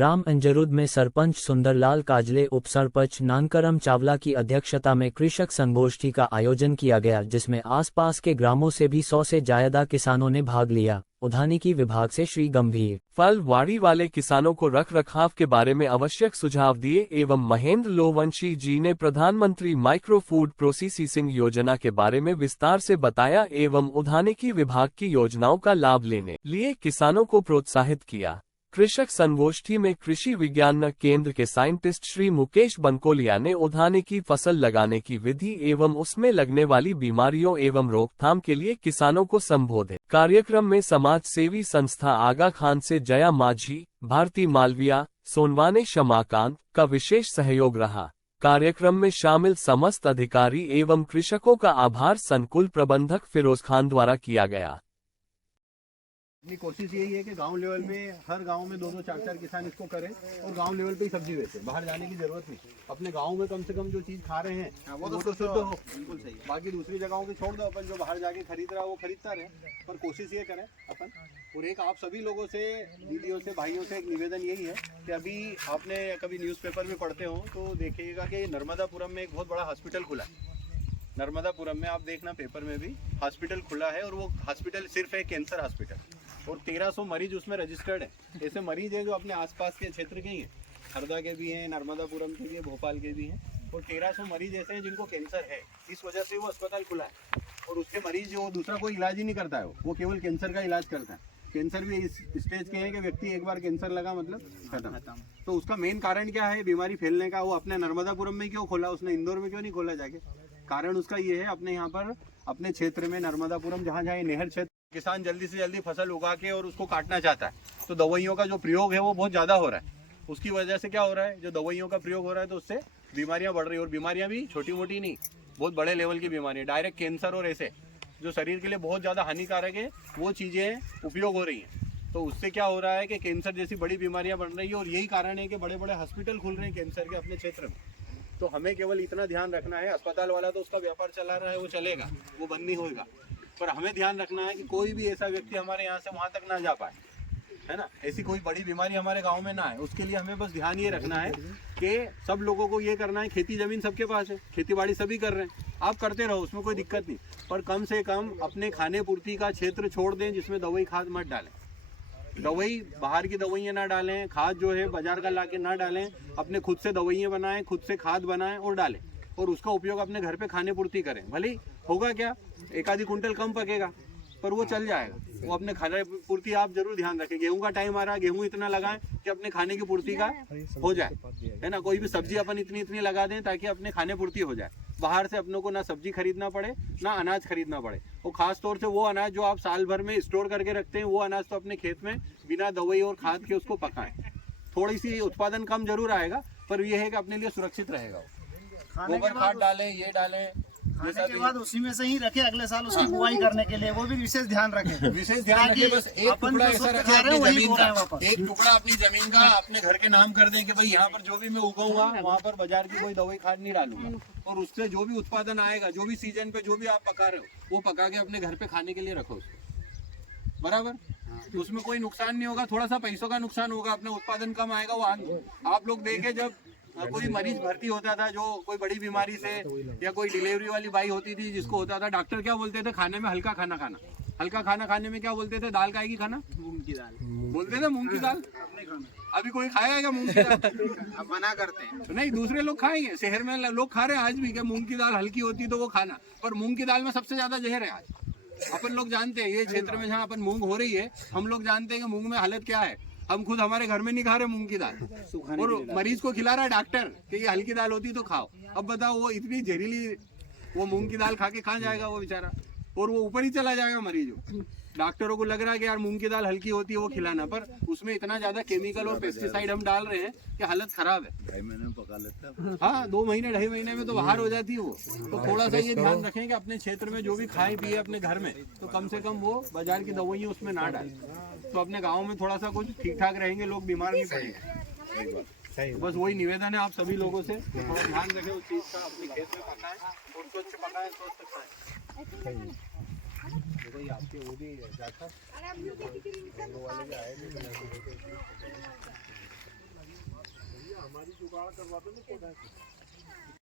ग्राम अंजरुद में सरपंच सुंदरलाल काजले, उप सरपंच नानकरम चावला की अध्यक्षता में कृषक संगोष्ठी का आयोजन किया गया, जिसमें आसपास के ग्रामों से भी 100 से ज्यादा किसानों ने भाग लिया। उद्यानिकी विभाग से श्री गंभीर फल वाड़ी वाले किसानों को रख रखाव के बारे में आवश्यक सुझाव दिए एवं महेंद्र लोवंशी जी ने प्रधानमंत्री माइक्रो फूड प्रोसेसिंग योजना के बारे में विस्तार से बताया एवं उद्यानिकी विभाग की योजनाओं का लाभ लेने लिए किसानों को प्रोत्साहित किया। कृषक संगोष्ठी में कृषि विज्ञान केंद्र के साइंटिस्ट श्री मुकेश बनकोलिया ने उद्यानिकी फसल लगाने की विधि एवं उसमें लगने वाली बीमारियों एवं रोकथाम के लिए किसानों को संबोधित। कार्यक्रम में समाज सेवी संस्था आगा खान से जया माझी, भारती मालविया, सोनवाने शमाकांत का विशेष सहयोग रहा। कार्यक्रम में शामिल समस्त अधिकारी एवं कृषकों का आभार संकुल प्रबंधक फिरोज खान द्वारा किया गया। अपनी कोशिश यही है कि गांव लेवल में हर गांव में 2-2, 4-4 किसान इसको करें और गांव लेवल पे ही सब्जी बेचे, बाहर जाने की जरूरत नहीं। अपने गांव में कम से कम जो चीज खा रहे हैं वो तो शुद्ध हो, बिल्कुल सही। बाकी दूसरी जगहों की छोड़ दो, अपन जो बाहर जाके खरीद रहा है वो खरीदता रहे, पर कोशिश ये करें अपन। और एक आप सभी लोगों से, दीदियों से, भाइयों से एक निवेदन यही है कि अभी आपने कभी न्यूज़पेपर में पढ़ते हो तो देखिएगा कि नर्मदापुरम में एक बहुत बड़ा हॉस्पिटल खुला है। नर्मदापुरम में आप देखना पेपर में भी हॉस्पिटल खुला है और वो हॉस्पिटल सिर्फ है कैंसर हॉस्पिटल, और 1300 मरीज उसमें रजिस्टर्ड है। ऐसे मरीज हैं जो अपने आसपास के क्षेत्र के ही हैं, हरदा के भी हैं, नर्मदापुरम के भी हैं, भोपाल के भी हैं, और 1300 मरीज ऐसे हैं जिनको कैंसर है। इस वजह से वो अस्पताल खुला है और उसके मरीज जो दूसरा कोई इलाज ही नहीं करता है, वो केवल कैंसर का इलाज करता है। कैंसर भी इस स्टेज के हैं कि व्यक्ति एक बार कैंसर लगा मतलब खत्म। तो उसका मेन कारण क्या है बीमारी फैलने का? वो अपने नर्मदापुरम में क्यों खोला, उसने इंदौर में क्यों नहीं खोला जाके? कारण उसका ये है, अपने यहाँ पर अपने क्षेत्र में नर्मदापुरम जहाँ जहाँ नहर क्षेत्र, किसान जल्दी से जल्दी फसल उगा के और उसको काटना चाहता है, तो दवाइयों का जो प्रयोग है वो बहुत ज़्यादा हो रहा है। उसकी वजह से क्या हो रहा है, जो दवाइयों का प्रयोग हो रहा है तो उससे बीमारियां बढ़ रही है, और बीमारियां भी छोटी मोटी नहीं, बहुत बड़े लेवल की बीमारियां, डायरेक्ट कैंसर और ऐसे जो शरीर के लिए बहुत ज़्यादा हानिकारक है वो चीज़ें उपयोग हो रही हैं। तो उससे क्या हो रहा है कि कैंसर जैसी बड़ी बीमारियाँ बढ़ रही है, और यही कारण है कि बड़े बड़े हॉस्पिटल खुल रहे हैं कैंसर के अपने क्षेत्र में। तो हमें केवल इतना ध्यान रखना है, अस्पताल वाला तो उसका व्यापार चला रहा है, वो चलेगा, वो बंद नहीं होगा, पर हमें ध्यान रखना है कि कोई भी ऐसा व्यक्ति हमारे यहाँ से वहाँ तक ना जा पाए, है ना। ऐसी कोई बड़ी बीमारी हमारे गांव में ना आए, उसके लिए हमें बस ध्यान ये रखना है कि सब लोगों को ये करना है। खेती जमीन सबके पास है, खेती बाड़ी सभी कर रहे हैं, आप करते रहो, उसमें कोई दिक्कत नहीं, पर कम से कम अपने खाने पूर्ति का क्षेत्र छोड़ दें जिसमें दवाई खाद मत डालें। दवाई बाहर की दवाइयाँ ना डालें, खाद जो है बाजार का लाके ना डालें, अपने खुद से दवाइयाँ बनाएं, खुद से खाद बनाएं और डालें, और उसका उपयोग अपने घर पे खाने पूर्ति करें। भले होगा क्या, 1-आधी कुंटल कम पकेगा पर वो चल जाएगा, वो अपने खाने पूर्ति आप जरूर ध्यान रखें। गेहूं का टाइम आ रहा है, गेहूं इतना लगाएं कि अपने खाने की पूर्ति का हो जाए, है ना। कोई भी सब्जी अपन इतनी इतनी लगा दें ताकि अपने खाने पूर्ति हो जाए। बाहर से अपनों को ना सब्जी खरीदना पड़े ना अनाज खरीदना पड़े, और खास तौर से वो अनाज जो आप साल भर में स्टोर करके रखते हैं, वो अनाज तो अपने खेत में बिना दवाई और खाद के उसको पकाएं। थोड़ी सी उत्पादन कम जरूर आएगा, पर यह है कि अपने लिए सुरक्षित रहेगा। गोबर खाद डालें, ये डालें, खाने के बाद उसी में से ही रखे अगले साल उसकी बुआई करने के लिए, वो भी विशेष ध्यान रखें। विशेष ध्यान रखें, बस एक टुकड़ा ऐसा रखें अपनी जमीन का, एक टुकड़ा अपनी जमीन का अपने घर के नाम कर दें कि भाई यहाँ पर जो भी मैं उगाऊंगा वहाँ पर बाजार की कोई दवाई खाद नहीं डालूंगा, और उससे जो भी उत्पादन आएगा, जो भी सीजन पे जो भी आप पका रहे हो वो पका के अपने घर पे खाने के लिए रखो उसको, बराबर। उसमें कोई नुकसान नहीं होगा, थोड़ा सा पैसों का नुकसान होगा, अपना उत्पादन कम आएगा। वो आप लोग देखे जब कोई मरीज भर्ती होता था जो कोई बड़ी बीमारी से, या कोई डिलीवरी वाली बाई होती थी जिसको होता था, डॉक्टर क्या बोलते थे, खाने में हल्का खाना खाना। हल्का खाना खाने में क्या बोलते थे, दाल खाएगी खाना, मूंग की दाल बोलते थे, मूंग की दाल। अभी कोई खाएगा मूंग की दाल? मना करते हैं, नहीं, दूसरे लोग खाएंगे, शहर में लोग खा रहे हैं आज भी कि मूंग की दाल हल्की होती तो वो खाना, पर मूंग की दाल में सबसे ज्यादा जहर है आज। अपन लोग जानते हैं, ये क्षेत्र में जहाँ अपन मूंग हो रही है, हम लोग जानते हैं कि मूंग में हालत क्या है। हम खुद हमारे घर में नहीं खा रहे मूंग की दाल, और मरीज को खिला रहा है डॉक्टर कि ये हल्की दाल होती तो खाओ। अब बताओ वो इतनी जहरीली वो मूंग की दाल खा के कहाँ जाएगा वो बेचारा, और वो ऊपर ही चला जाएगा मरीज। डॉक्टरों को लग रहा है कि यार मूंग की दाल हल्की होती है वो खिलाना, पर उसमें इतना ज्यादा केमिकल और पेस्टिसाइड हम डाल रहे हैं कि हालत खराब है। 2.5 महीने में पका लेता है। हाँ, 2 महीने 2.5 महीने में तो बाहर हो जाती है वो। तो थोड़ा सा ये ध्यान रखें कि अपने क्षेत्र में जो भी खाए पिए अपने घर में, तो कम से कम वो बाजार की दवाइयाँ उसमें ना डालें, तो अपने गाँव में थोड़ा सा कुछ ठीक ठाक रहेंगे, लोग बीमार नहीं पड़ेंगे। तो बस वही निवेदन है आप सभी लोगों से, थोड़ा ध्यान रखें उस चीज़ का, अपने खेत में पकाएं और स्वच्छ पकाएं, स्वस्थ खाएं। देखो ये आपके वो भी जाता हमारी जुगाड़ करवा दो ना पौधा से।